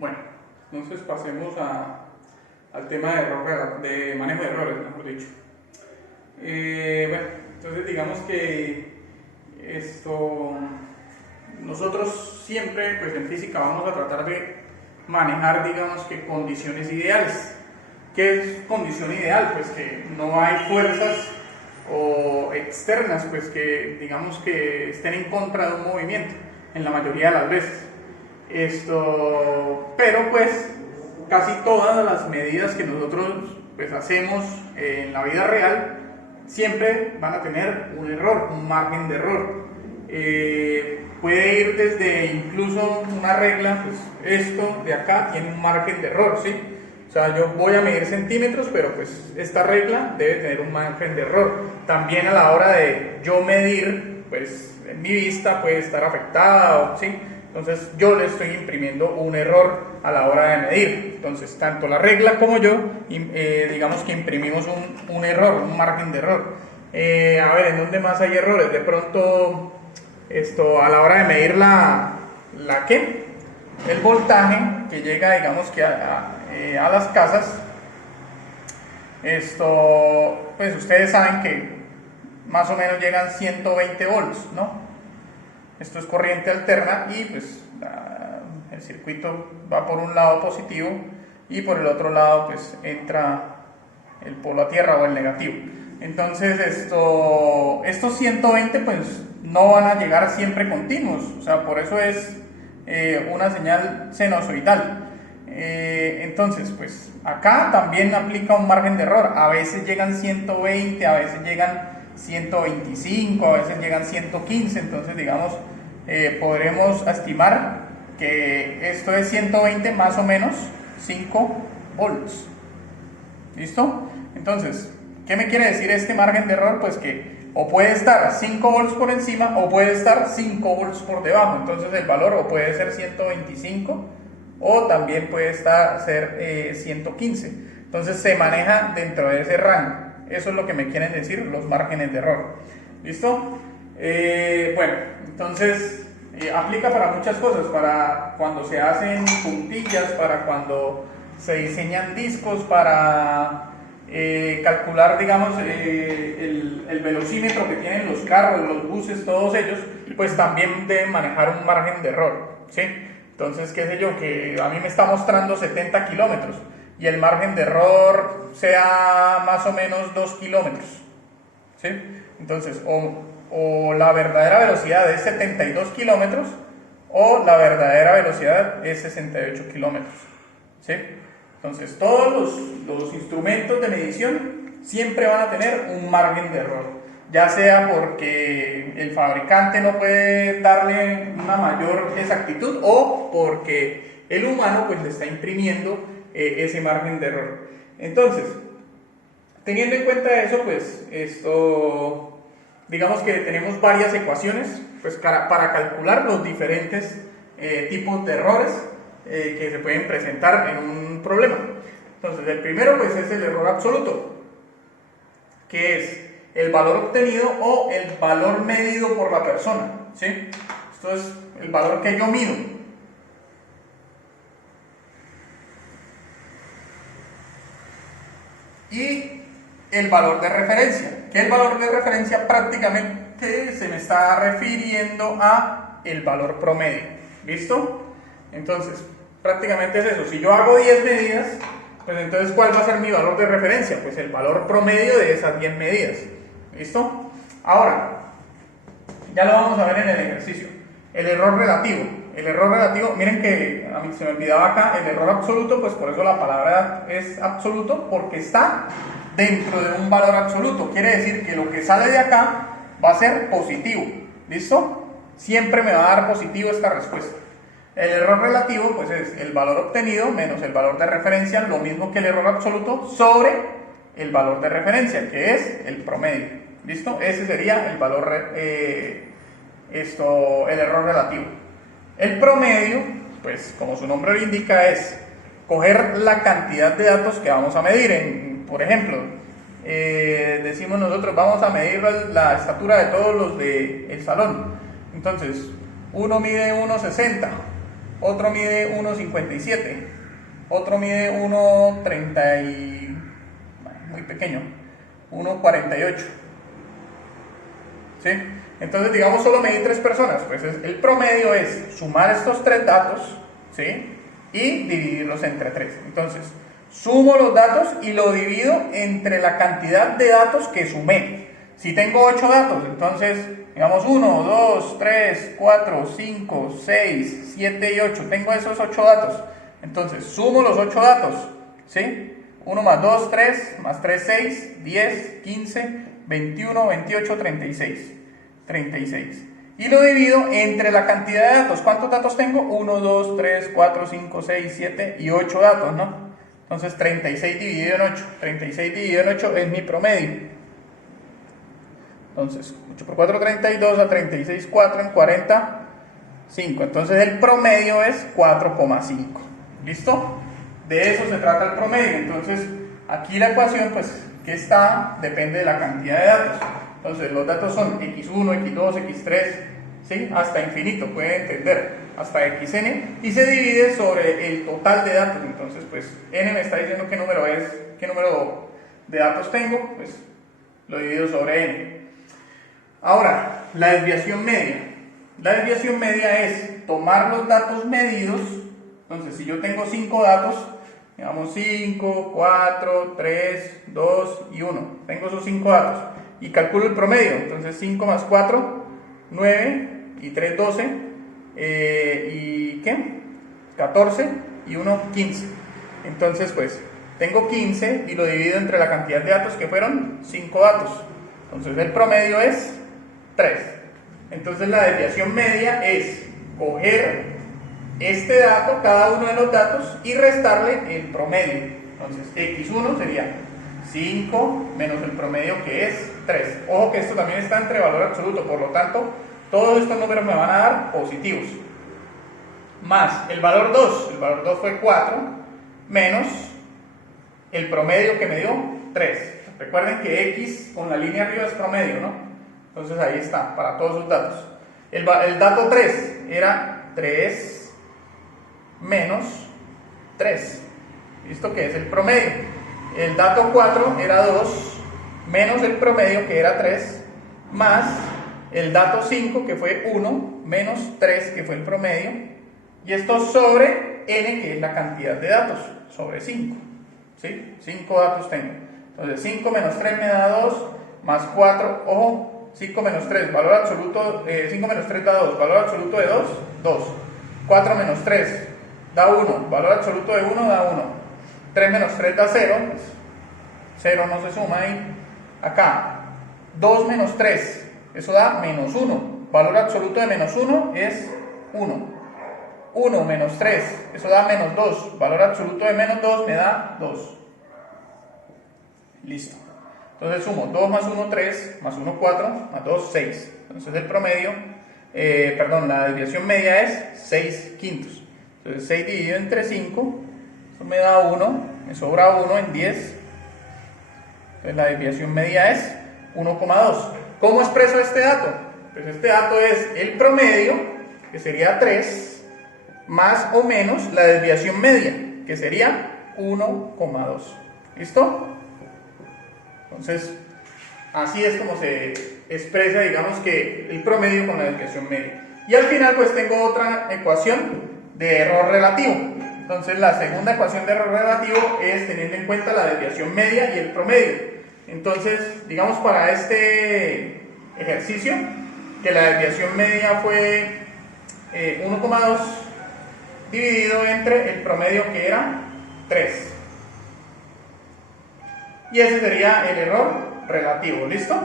Bueno, entonces pasemos al tema de manejo de errores, mejor dicho. Bueno, entonces digamos que nosotros siempre, pues en física vamos a tratar de manejar, digamos que condiciones ideales. ¿Qué es condición ideal? Pues que no hay fuerzas o externas, pues que digamos que estén en contra de un movimiento, en la mayoría de las veces. Pero pues casi todas las medidas que nosotros pues hacemos en la vida real siempre van a tener un error, un margen de error. Puede ir desde incluso una regla, pues esto de acá tiene un margen de error, ¿sí? O sea, yo voy a medir centímetros, pero pues esta regla debe tener un margen de error. También a la hora de yo medir, pues en mi vista puede estar afectada, ¿sí? Entonces yo le estoy imprimiendo un error a la hora de medir. Entonces tanto la regla como yo, digamos que imprimimos un error, un margen de error. A ver, ¿en dónde más hay errores? De pronto, a la hora de medir el voltaje que llega, digamos que a las casas, pues ustedes saben que más o menos llegan 120 volts, ¿no? Esto es corriente alterna y pues el circuito va por un lado positivo y por el otro lado pues entra el polo a tierra o el negativo. Entonces estos 120 pues no van a llegar siempre continuos, o sea, por eso es una señal sinusoidal. Entonces pues acá también aplica un margen de error, a veces llegan 120, a veces llegan 125, a veces llegan 115, entonces digamos podremos estimar que esto es 120 más o menos 5 volts. ¿Listo? Entonces, ¿qué me quiere decir este margen de error? Pues que o puede estar 5 volts por encima o puede estar 5 volts por debajo. Entonces el valor o puede ser 125 o también puede ser 115. Entonces se maneja dentro de ese rango. Eso es lo que me quieren decir los márgenes de error. ¿Listo? Bueno, entonces aplica para muchas cosas, para cuando se hacen puntillas, para cuando se diseñan discos, para calcular, digamos, el velocímetro que tienen los carros, los buses, todos ellos, pues también deben manejar un margen de error, ¿sí? Entonces, qué sé yo, que a mí me está mostrando 70 kilómetros y el margen de error sea más o menos 2 kilómetros, ¿sí? Entonces, o la verdadera velocidad es 72 kilómetros o la verdadera velocidad es 68 kilómetros, ¿sí? Entonces todos los instrumentos de medición siempre van a tener un margen de error, ya sea porque el fabricante no puede darle una mayor exactitud o porque el humano pues le está imprimiendo ese margen de error. Entonces, teniendo en cuenta eso, pues digamos que tenemos varias ecuaciones pues, para calcular los diferentes tipos de errores que se pueden presentar en un problema. Entonces, el primero pues, es el error absoluto, que es el valor obtenido o el valor medido por la persona, ¿sí? Esto es el valor que yo mido. Y el valor de referencia, que el valor de referencia prácticamente se me está refiriendo a el valor promedio. ¿Listo? Entonces, prácticamente es eso. Si yo hago 10 medidas, pues entonces ¿cuál va a ser mi valor de referencia? Pues el valor promedio de esas 10 medidas. ¿Listo? Ahora, ya lo vamos a ver en el ejercicio. El error relativo. El error relativo, miren que a mí se me olvidaba acá, el error absoluto, pues por eso la palabra es absoluto, porque está dentro de un valor absoluto. Quiere decir que lo que sale de acá va a ser positivo. ¿Listo? Siempre me va a dar positivo esta respuesta. El error relativo, pues es el valor obtenido menos el valor de referencia, lo mismo que el error absoluto, sobre el valor de referencia, que es el promedio. ¿Listo? Ese sería el valor, el error relativo. El promedio, pues como su nombre lo indica, es coger la cantidad de datos que vamos a medir. Por ejemplo, decimos nosotros, vamos a medir la estatura de todos los del salón. Entonces, uno mide 1,60 otro mide 1,57, otro mide 1,30 muy pequeño, 1,48. ¿Sí? Entonces, digamos, solo medí 3 personas, pues el promedio es sumar estos 3 datos, ¿sí? Y dividirlos entre 3. Entonces, sumo los datos y lo divido entre la cantidad de datos que sumé. Si tengo 8 datos, entonces, digamos 1, 2, 3, 4, 5, 6, 7 y 8. Tengo esos 8 datos. Entonces, sumo los 8 datos, ¿sí? 1 más 2, 3, más 3, 6, 10, 15, 21, 28, 36. 36. Y lo divido entre la cantidad de datos. ¿Cuántos datos tengo? 1, 2, 3, 4, 5, 6, 7 y 8 datos, ¿no? Entonces 36 dividido en 8. 36 dividido en 8 es mi promedio. Entonces 8 por 4, 32, a 36, 4 en 40, 5. Entonces el promedio es 4,5. ¿Listo? De eso se trata el promedio. Entonces aquí la ecuación, pues, que está, depende de la cantidad de datos. Entonces los datos son x1, x2, x3, ¿sí? Hasta infinito, pueden entender, hasta xn, y se divide sobre el total de datos. Entonces, pues, n me está diciendo qué número es, qué número de datos tengo, pues lo divido sobre n. Ahora, la desviación media. La desviación media es tomar los datos medidos. Entonces, si yo tengo 5 datos, digamos 5, 4, 3, 2 y 1, tengo esos 5 datos y calculo el promedio. Entonces 5 más 4, 9 y 3, 12 y ¿qué? 14 y 1, 15. Entonces, pues, tengo 15 y lo divido entre la cantidad de datos que fueron 5 datos. Entonces el promedio es 3. Entonces la desviación media es coger este dato, cada uno de los datos, y restarle el promedio. Entonces x1 sería 5 menos el promedio, que es 3. Ojo que esto también está entre valor absoluto, por lo tanto todos estos números me van a dar positivos. Más el valor 2 fue 4, menos el promedio que me dio 3. Recuerden que x con la línea arriba es promedio, ¿no? Entonces ahí está, para todos sus datos. El dato 3 era 3 menos 3. ¿Listo? Que es el promedio. El dato 4 era 2 menos el promedio, que era 3, más el dato 5, que fue 1, menos 3, que fue el promedio, y esto sobre n, que es la cantidad de datos, sobre 5. ¿Sí? 5 datos tengo. Entonces 5 menos 3 me da 2, más 4, ojo, 5 menos 3, valor absoluto, 5 menos 3 da 2, valor absoluto de 2, 2. 4 menos 3 da 1, valor absoluto de 1 da 1. 3 menos 3 da 0, 0 no se suma ahí. Acá, 2 menos 3, eso da menos 1, valor absoluto de menos 1 es 1. 1 menos 3, eso da menos 2, valor absoluto de menos 2 me da 2. Listo. Entonces sumo 2 más 1, 3, más 1, 4, más 2, 6. Entonces el promedio, la desviación media es 6 quintos. Entonces 6 dividido entre 5, eso me da 1, me sobra 1 en 10. Entonces la desviación media es 1,2. ¿Cómo expreso este dato? Pues este dato es el promedio, que sería 3, más o menos la desviación media, que sería 1,2. ¿Listo? Entonces, así es como se expresa, digamos, que el promedio con la desviación media. Y al final, pues tengo otra ecuación de error relativo. Entonces, la segunda ecuación de error relativo es teniendo en cuenta la desviación media y el promedio. Entonces, digamos, para este ejercicio, que la desviación media fue 1,2 dividido entre el promedio, que era 3. Y ese sería el error relativo. ¿Listo?